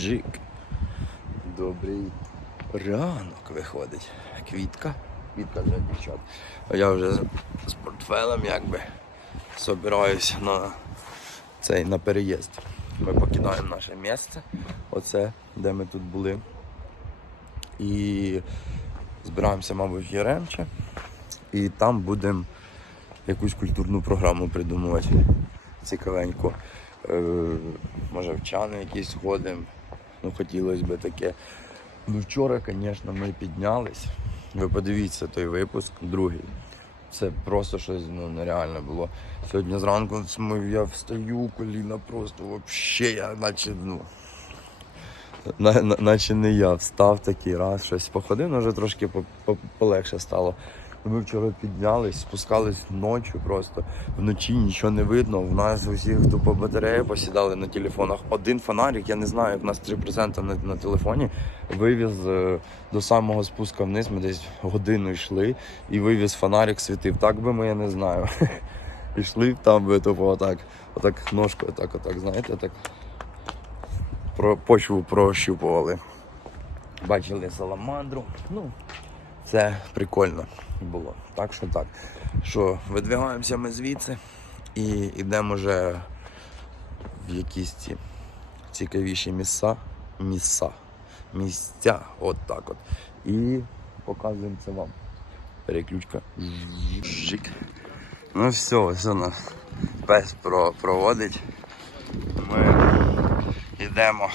Жик. Добрий ранок виходить. Квітка. Квітка вже дівчат. А я вже з- портфелем якби собираюсь на цей на переїзд. Ми покидаємо наше місце, оце, де ми тут були. І збираємося, мабуть, в Яремче. І там будемо якусь культурну програму придумувати. Цікавенько. Е, може в чани якісь сходимо. Ну, хотілося б таке. Ну, вчора, звісно, ми піднялись. Ви подивіться той випуск, другий. Це просто щось ну, нереальне було. Сьогодні зранку я встаю, коліна просто взагалі, я наче, ну. На, на- наче не я встав такий раз, щось походив, ну вже трошки по- по- полегше стало. Ми вчора піднялись, спускались ночі просто. Вночі нічого не видно. У нас усіх тупо батареї посідали на телефонах. Один фонарик, я не знаю, як у нас 3% на, на телефоні, вивіз е, до самого спуска вниз. Ми десь годину йшли і вивіз фонарик, світив. Так би ми, я не знаю. Пішли там би тупо отак, отак ножкою, так, отак, знаєте, так про почву прощупували. Бачили саламандру. Ну, це прикольно було. Так що так. Що, видвигаємося ми звідси і йдемо вже в якісь ці цікавіші місця. Місця. Місця. От так от. І показуємо це вам. Переключка. Жик. Ну все, все нас пес проводить. Ми йдемо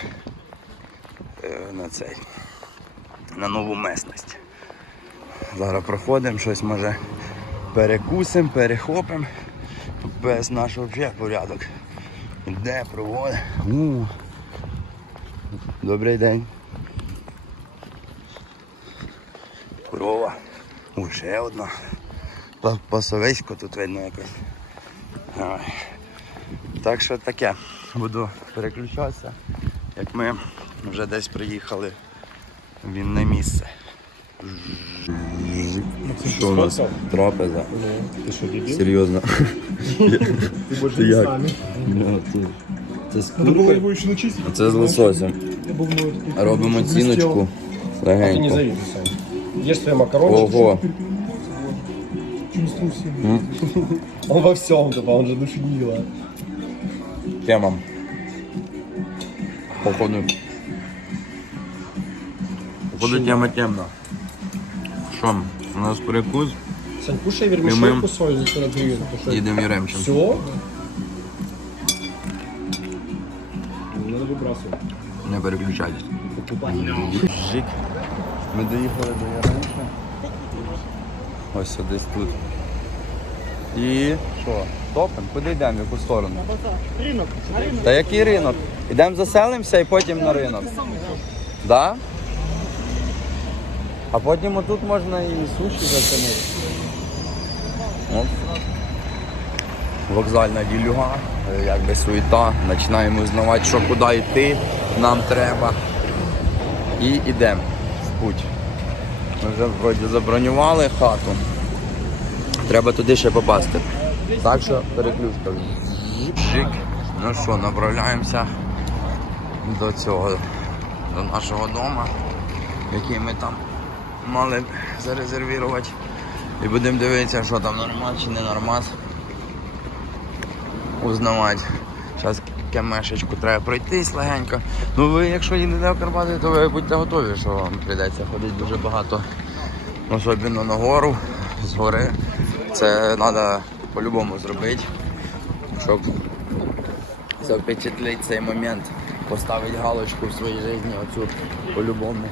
е, на цей. На нову местність. Зараз проходимо, щось може перекусимо, перехопимо. Без нашого вже порядок. Де проводить? Добрий день. Корова. У, ще одна. Па- Пасовисько тут видно якось. Так що таке. Буду переключатися. Як ми вже десь приїхали в інне місце. Що у нас? Трапеза. Ты что, дебил? Серйозно. Ты больше Ты не як? с нами. Бля, Це, це з Надо было куркою, его еще начистить. а це з лососем. Я бы, ну, это- Робимо чтобы блестело. ціночку Ты не легенько. завидуйся. Ешь свои макарончики. Ого. Чувствую себя. Он во всем, типа, он же душнила. Тема. Походу. Походу тема темна. Що, у нас перекус, Сань, кушай И вермишельку мы свою, за на гривен. їдемо в Яремчин. Все? Надо выбрасывать. Не переключайтесь. Покупать. Жик. Ми доїхали до Яремча. Ось десь тут. І що? Топимо? Куди йдемо? В яку сторону? Ринок, на ринок. Та який ринок? Ідемо заселимося і потім на ринок. Да? А потім отут можна і суші зацінити. Оп. Вокзальна ділюга, е, якби суєта. Починаємо узнавати, що куди йти нам треба. І йдемо в путь. Ми вже вроді забронювали хату. Треба туди ще попасти. Так що переключка. Жик. Ну що, направляємося до цього, до нашого дому, який ми там мали зарезервувати. І будемо дивитися, що там нормас чи не нормас. Узнавати. Зараз кемешечку треба пройтись легенько. Ну ви, якщо їдете в Карпати, то ви будьте готові, що вам прийдеться ходити дуже багато. Особливо на гору, з гори. Це треба по-любому зробити, щоб запечатлити цей момент, поставити галочку в своїй житті, оцю по-любому.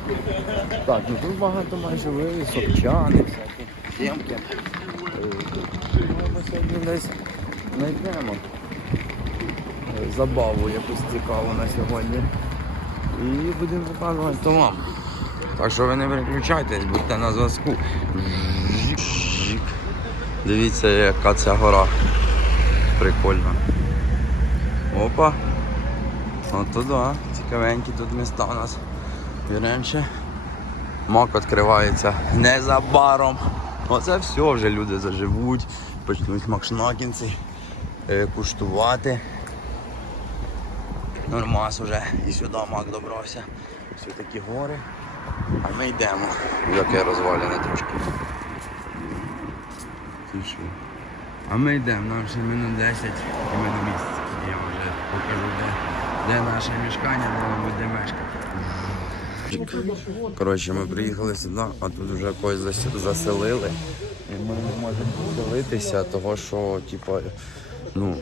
Так, ну тут багато майже вивісок, чани, всякі темки. Е, Ми сьогодні десь знайдемо е, забаву якусь цікаву на сьогодні. І будемо показувати то вам. Так що ви не переключайтесь, будьте на зв'язку. Дивіться, яка ця гора. Прикольна. Опа. От туди. Цікавенькі тут міста у нас. Віремче. Мак відкривається незабаром. Оце все вже люди заживуть, почнуть макшнакінці куштувати. Нормас уже. І сюди мак добрався. Ось такі гори. А ми йдемо. Яке розвалене трошки. А ми йдемо, нам ще минут 10 і ми на місці. Я вам вже покажу, де, де наше мішкання, де ми будемо мешкати. Коротше, ми приїхали сюди, а тут вже когось заселили. І ми не можемо заселитися, того що, типу, ну,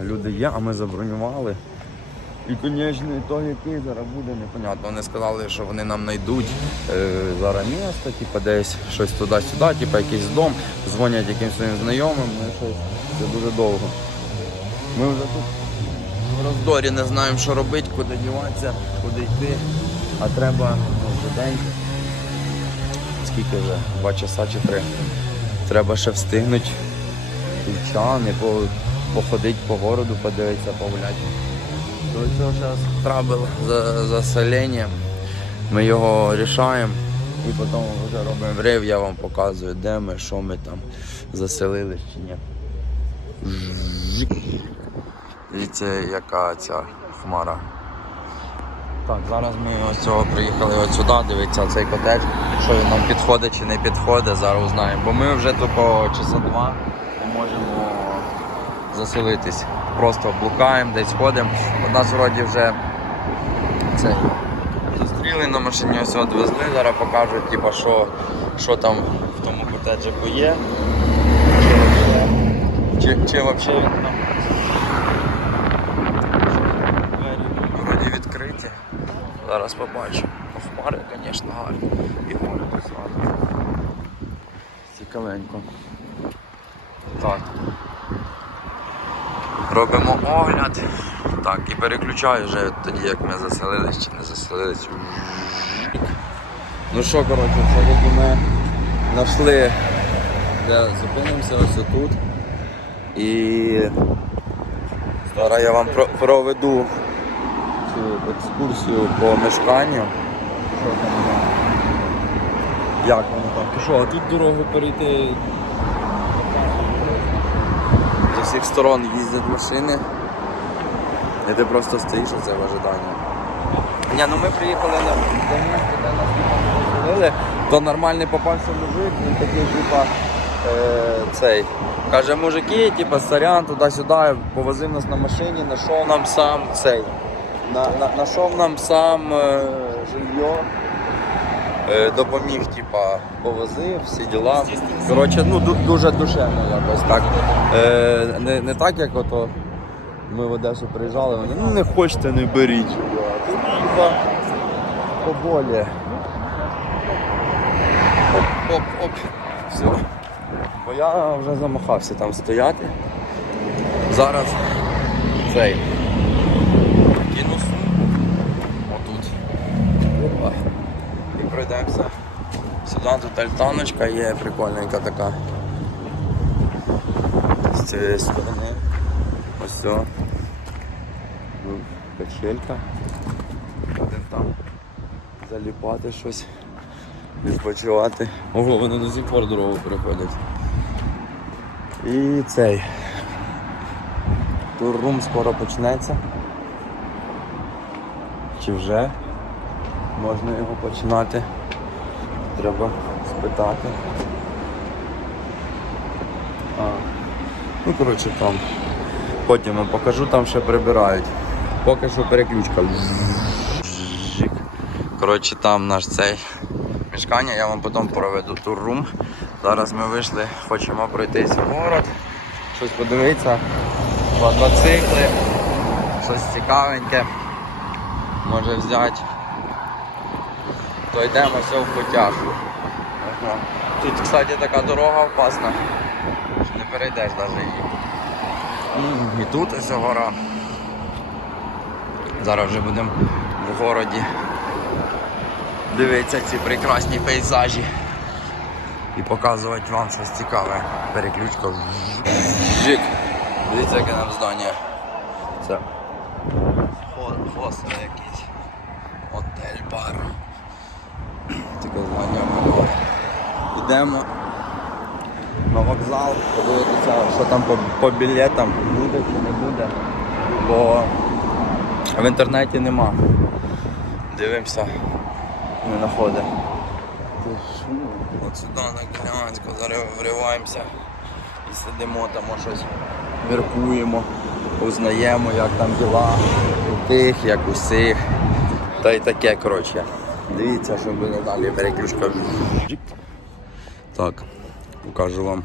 люди є, а ми забронювали. І, звісно, то який зараз буде, непонятно. Вони сказали, що вони нам знайдуть е, зараз місто, типу, десь щось туди-сюди, типу, якийсь дом, дзвонять якимсь своїм знайомим, ну, щось це дуже довго. Ми вже тут в роздорі не знаємо, що робити, куди діватися, куди йти. А треба ну, вже день. Скільки вже? Два часа чи три. Треба ще встигнути вчани, по, походити по городу, подивитися, погуляти. До цього зараз трабл за заселення. Ми його рішаємо і потім вже робимо врив, я вам показую, де ми, що ми там заселились чи ні. Дивіться, яка ця хмара. Так, зараз ми ось цього приїхали от сюди, дивіться цей котедж, що він нам підходить чи не підходить, зараз узнаємо. Бо ми вже тільки часа два не можемо заселитись. Просто блукаємо, десь ходимо. От нас вроді вже це, зустріли на машині, ось відвезли, зараз покажуть, типу, що, що там в тому котеджику є. Чи, чи взагалі він там. Двері вроді відкриті. Зараз побачимо. Хмари, звісно, гарні. І тут зразу. Цікавенько. Так. Робимо огляд. Так, і переключаю вже тоді, як ми заселились чи не заселились. Ну що, коротше, все-таки ми знайшли, де зупинимося ось тут. І зараз я вам проведу цю екскурсію по мешканню. Що там? Як воно там? Ти що, а тут дорогу перейти З усіх сторон їздять машини. І ти просто стоїш оце в ожиданні. Ні, ну ми приїхали на до де нас поселили, то нормальний попався мужик, він такий, типа, е, цей. Каже, мужики, типа, сорян, туди-сюди, повозив нас на машині, знайшов нам сам цей. На, на, нам сам е, жилье. Е, допоміг, типа, повозив, всі діла. Коротше, ну дуже душевно якось так. Е, не, не так, як ото ми в Одесу приїжджали, вони ну не хочете, не беріть. Тут типа поболі. Оп, оп, оп. Все. Бо я вже замахався там стояти. Зараз цей. Кину сумку. Отут. І пройдемося. Сюди тут альтаночка є, прикольненька така. З цієї сторони. Ось все. Ну, качелька. Будемо там заліпати щось, відпочивати. Ого, вони до сих пор дорогу переходять. І цей. Туррум скоро почнеться. Чи вже? Можна його починати. Треба спитати. А. Ну, коротше, там. Потім вам покажу, там ще прибирають. Поки що переключка. Коротше, там наш цей мешкання, я вам потім проведу туррум. Зараз ми вийшли, хочемо пройтись в город, щось подивитися, квадроцикли, щось цікавеньке. Може взяти. То йдемо все в. Ага. Тут, кстати, така дорога опасна, що не перейдеш навіть її. І тут ось гора. Зараз вже будемо в городі дивитися ці прекрасні пейзажі і показувати вам щось цікаве. Переключка. Жик. Дивіться, яке нам здання. Це хо- хостел якийсь. Отель, бар. Таке здання було. Йдемо на вокзал, подивитися, що там по, по білетам буде чи не буде. Бо в інтернеті нема. Дивимося, не знаходить. От сюди на Глянську зараз вриваємося і сидимо там щось міркуємо, узнаємо, як там діла у тих, як у сих. Та й таке, коротше. Дивіться, що буде далі переключка. Так, покажу вам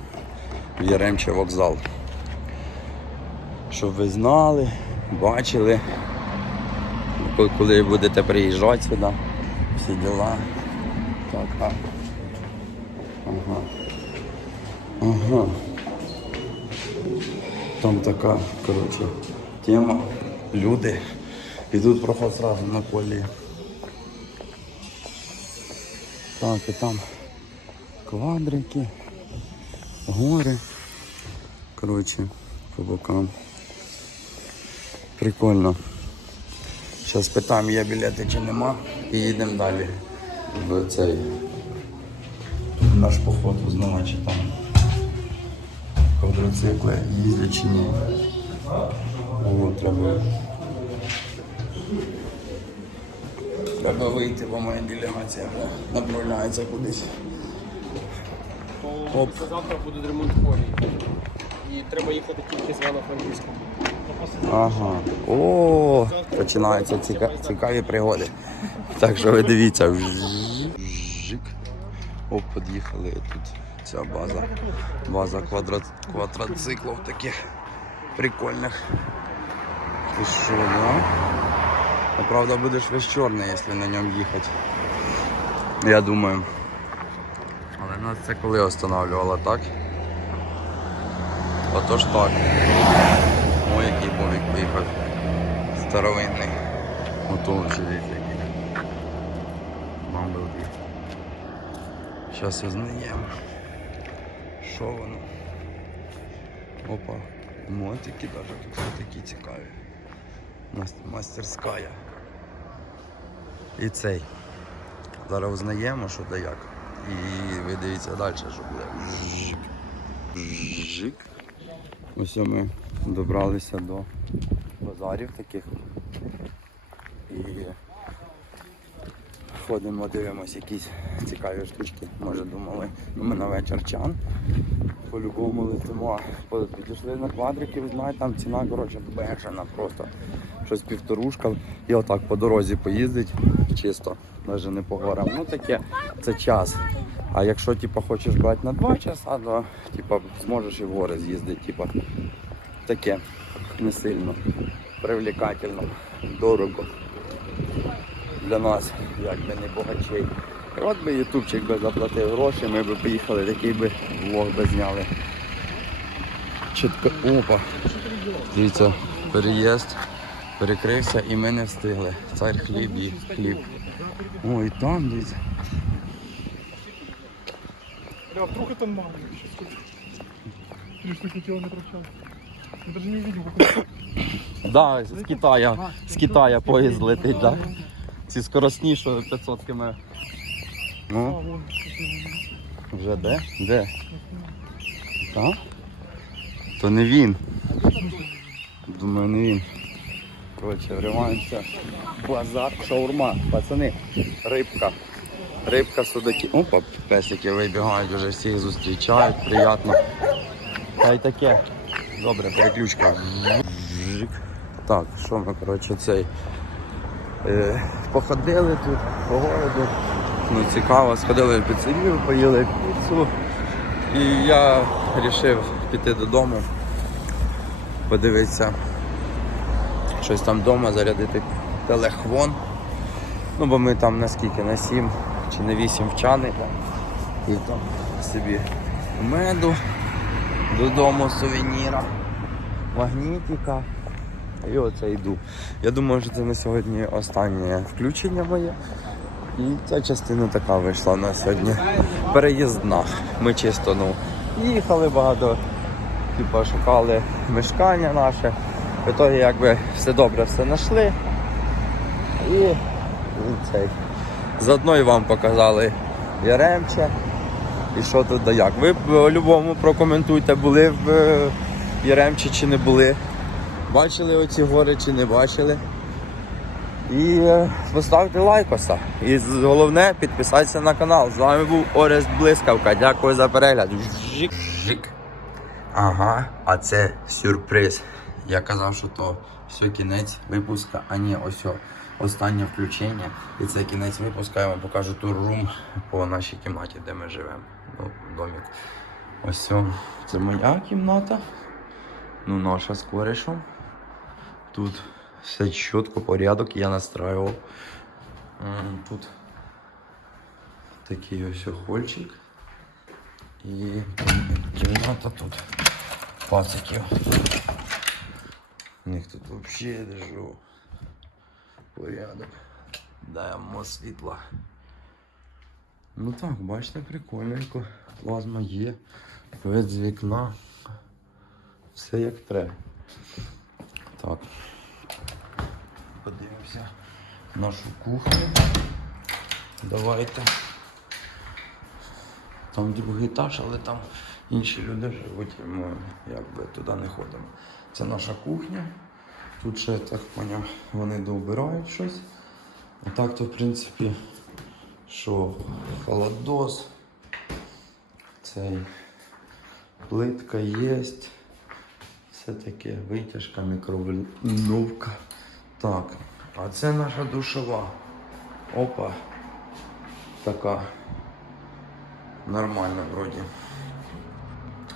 Яремче вокзал. Щоб ви знали, бачили, коли будете приїжджати сюди, всі діла. Так, а. Ага. Ага. Там така, коротше, тема. Люди. І тут проход сразу на полі. Так, і там квадрики, гори. Коротше, по бокам. Прикольно. Зараз питаємо, є білети чи нема, і їдемо далі в цей наш поход узнавати, чи там квадроцикли їздять чи ні. О, треба. Треба вийти, бо моя делегація направляється кудись. Оп. Завтра буде ремонт колії. І треба їхати тільки з Івано-Франківська. Ага. О, починаються ціка- цікаві пригоди. Так що ви дивіться. Жик. Оп, під'їхали тут. Ця база. База квадро... квадроциклів таких прикольних. Ти що, да? Ну, правда, будеш весь чорний, якщо на ньому їхати. Я думаю. Але нас це коли останавливало, так? Отож так. Ой, який бомік поїхав. Старовинний. Ото вже дивіться який. Бамблбі. Зараз узнаємо. Що воно? Опа. Мотики даже тут такі цікаві. Мас- Мастерська. І цей. Зараз узнаємо, що да як. І ви дивіться далі, що буде. Жик. Жик. Ось ми добралися до базарів таких. І ходимо, дивимося якісь цікаві штучки. Може думали, ну, ми на вечір чан. По-любому летимо. Підійшли на квадрики, ви знаєте, там ціна коротше бешена просто. Щось півторушка. І отак по дорозі поїздить чисто, навіть не по горам. Ну таке, це час. А якщо типу, хочеш брати на 2 часа, то типу, зможеш і в гори з'їздити. Типу, таке не сильно привлекательно, дорого для нас, як би не богачей. От би ютубчик би заплатив гроші, ми б поїхали, такий би влог би зняли. Чітко. Опа. Дивіться, переїзд перекрився і ми не встигли. Цар хліб і хліб. О, і там дивіться. Бля, вдруг это мама сейчас. Хотела не прощал. Я даже не увидел, как он... Да, з Китая. З Китая поїзд летить, так. Да? Ці скоростні, що 500 км. Ну, вже де? Де? Так? То не він. Думаю, не він. Коротше, вриваємося. Базар, шаурма, пацани, рибка. Рибка, судаки. Опа, песики вибігають, вже всіх зустрічають, приємно. Та й таке. Добре, переключка. Так, що ми, коротше, цей. Е, походили тут по городу. Ну, цікаво, сходили в піцерію, поїли піцу. І я вирішив піти додому, подивитися щось там вдома, зарядити телефон. Ну, бо ми там наскільки, на 7 чи на 8 вчани. І там собі меду, додому сувеніра, магнітика. І оце йду. Я думаю, що це на сьогодні останнє включення моє. І ця частина така вийшла на сьогодні. Переїздна. Ми чисто ну, їхали багато, типу, шукали мешкання наше. В ітогі якби все добре все знайшли. І, цей. Заодно і вам показали Яремче. І що тут да як. Ви по-любому прокоментуйте, були в е, Яремче чи не були. Бачили оці гори чи не бачили. І е, поставте лайкоса. І головне підписатися на канал. З вами був Орест Блискавка. Дякую за перегляд. Жик. Ага, а це сюрприз. Я казав, що то все кінець випуска, а ні, ось о, останнє включення. І це кінець випуска, я вам покажу туррум по нашій кімнаті, де ми живемо. Ну, домик. Ось о, це моя кімната. Ну, наша з корішем. Тут все чітко, порядок, я настраював. Тут такий ось хольчик. І кімната тут пациків. У них тут взагалі держу. Порядок. Даємо світла. Ну так, бачите, прикольненько. Плазма є. Вид з вікна. Все як треба. Так. Подивимося нашу кухню. Давайте. Там другий етаж, але там інші люди живуть, ми якби туди не ходимо. Це наша кухня. Тут ще так поняв, вони дообирають щось. А так то, в принципі, що холодос, цей плитка є. Все таке витяжка, мікроволновка. Так, а це наша душова. Опа. Така. Нормально вроді.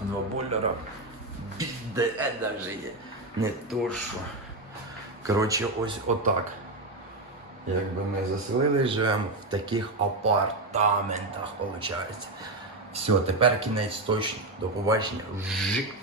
Два бойлера. Біде навіть є. Не то що. Коротше, ось отак. Якби ми заселились, живемо в таких апартаментах, виходить. Все, тепер кінець точно. До побачення. Жик.